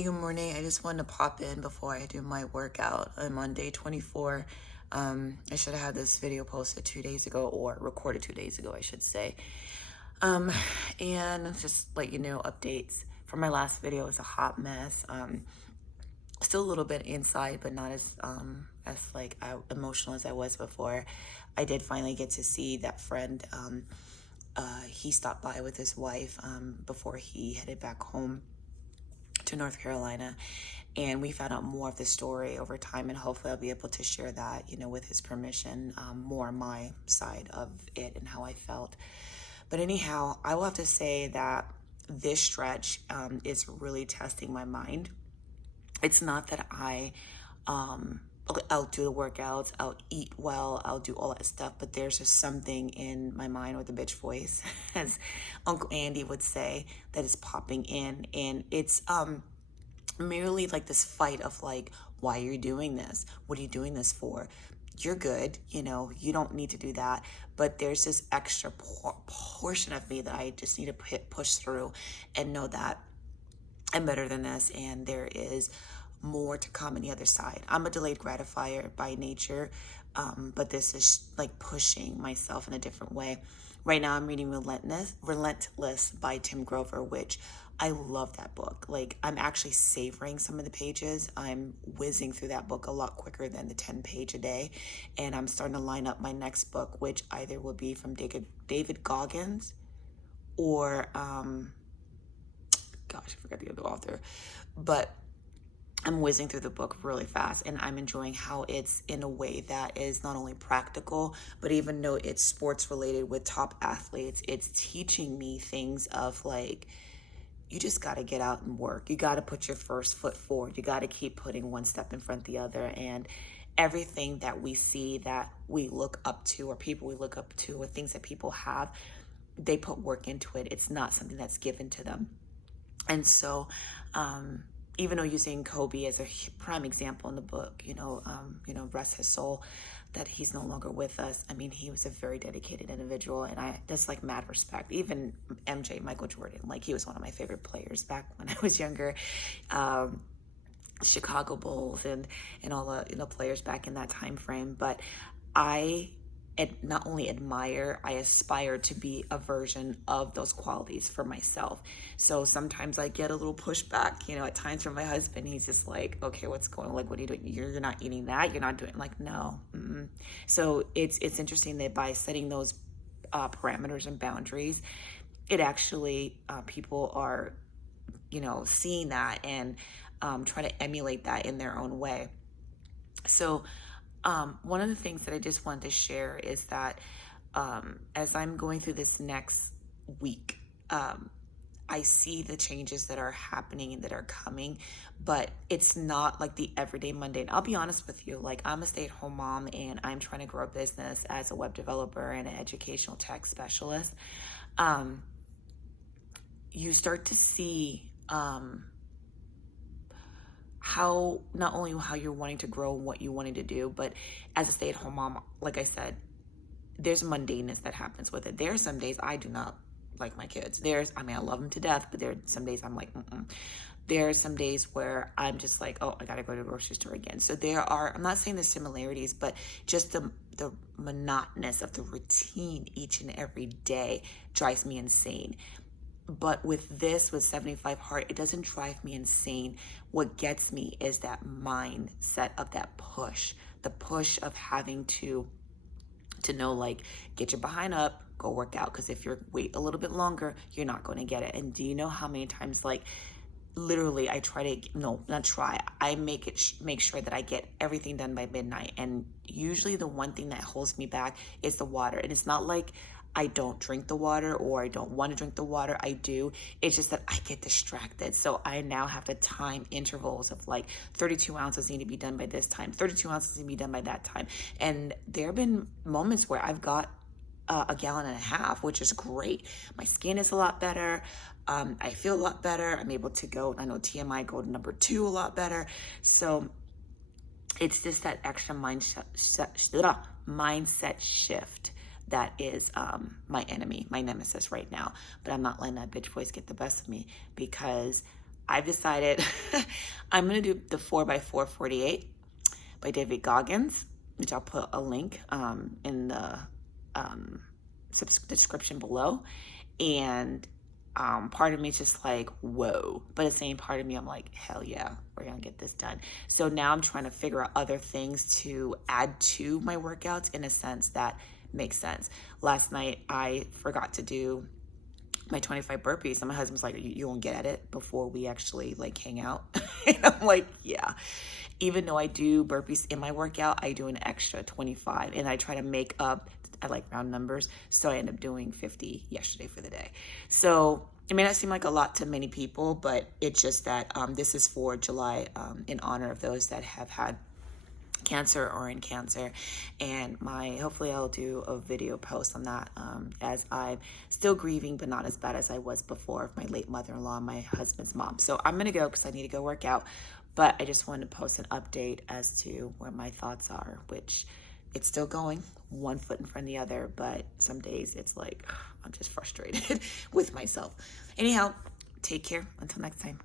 Hey, good morning. I just wanted to pop in before I do my workout. I'm on day 24. I should have had this video posted 2 days ago, or recorded 2 days ago, I should say. Um, and just let you know, updates from my last video is a hot mess. Still a little bit inside, but not as like emotional as I was before. I did finally get to see that friend. He stopped by with his wife before he headed back home to North Carolina, and we found out more of the story over time, and hopefully I'll be able to share that, with his permission, more on my side of it and how I felt. But anyhow, I will have to say that this stretch is really testing my mind. It's not that I'll do the workouts, I'll eat well, I'll do all that stuff, but there's just something in my mind, or the bitch voice, as Uncle Andy would say, that is popping in. And it's merely like this fight of like, why are you doing this? What are you doing this for? You're good, you don't need to do that. But there's this extra portion of me that I just need to push through and know that I'm better than this, and there is more to come on the other side. I'm a delayed gratifier by nature, but this is like pushing myself in a different way. Right now I'm reading Relentless by Tim Grover, which I love that book. Like, I'm actually savoring some of the pages. I'm whizzing through that book a lot quicker than the 10-page a day. And I'm starting to line up my next book, which either will be from David Goggins or, gosh, I forgot the other author. But I'm whizzing through the book really fast, and I'm enjoying how it's in a way that is not only practical, but even though it's sports related with top athletes, it's teaching me things of like, you just got to get out and work. You got to put your first foot forward. You got to keep putting one step in front of the other. And everything that we see that we look up to, or people we look up to, or things that people have, they put work into it. It's not something that's given to them. And so, even though using Kobe as a prime example in the book, rest his soul, that he's no longer with us. I mean, he was a very dedicated individual, and I just like mad respect. Even MJ, Michael Jordan, like, he was one of my favorite players back when I was younger. Chicago Bulls and all the players back in that time frame. But I not only admire, I aspire to be a version of those qualities for myself. So sometimes I get a little pushback, at times from my husband. He's just like, okay, what's going on? Like, what are you doing? You're not eating that. You're not doing, like, no. So it's interesting that by setting those parameters and boundaries, it actually, people are, seeing that and try to emulate that in their own way. So one of the things that I just wanted to share is that as I'm going through this next week, I see the changes that are happening and that are coming, but it's not like the everyday mundane. I'll be honest with you, like, I'm a stay-at-home mom, and I'm trying to grow a business as a web developer and an educational tech specialist. You start to see how, not only how you're wanting to grow and what you're wanting to do, but as a stay-at-home mom, like I said, there's mundaneness that happens with it. There are some days I do not like my kids. I love them to death, but there are some days I'm like, There are some days where I'm just like, oh, I gotta go to the grocery store again. So I'm not saying the similarities, but just the monotonous of the routine each and every day drives me insane. But with 75 Heart, it doesn't drive me insane. What gets me is that mindset of that push, the push of having to know, like, get your behind up, go work out. Because if you wait a little bit longer, you're not going to get it. And do you know how many times, like, literally, I make sure that I get everything done by midnight. And usually the one thing that holds me back is the water. And it's not like I don't drink the water or I don't want to drink the water. I do. It's just that I get distracted. So I now have to time intervals of like 32 ounces need to be done by this time, 32 ounces need to be done by that time. And there have been moments where I've got a gallon and a half, which is great. My skin is a lot better. I feel a lot better. I'm able to go, I know TMI, go to number 2 a lot better. So it's just that extra mindset shift that is my enemy, my nemesis right now. But I'm not letting that bitch voice get the best of me, because I've decided I'm going to do the 4x4 48 by David Goggins, which I'll put a link in the description below. And part of me is just like, whoa. But the same part of me, I'm like, hell yeah, we're going to get this done. So now I'm trying to figure out other things to add to my workouts in a sense that makes sense. Last night, I forgot to do my 25 burpees, and my husband's like, you won't get at it before we actually like hang out. And I'm like, yeah. Even though I do burpees in my workout, I do an extra 25, and I try to make up, I like round numbers, so I end up doing 50 yesterday for the day. So it may not seem like a lot to many people, but it's just that this is for July in honor of those that have had cancer or in cancer. And hopefully I'll do a video post on that as I'm still grieving, but not as bad as I was before, of my late mother-in-law, my husband's mom. So I'm gonna go because I need to go work out, but I just wanted to post an update as to where my thoughts are, which it's still going one foot in front of the other, but some days it's like I'm just frustrated with myself. Anyhow, take care until next time.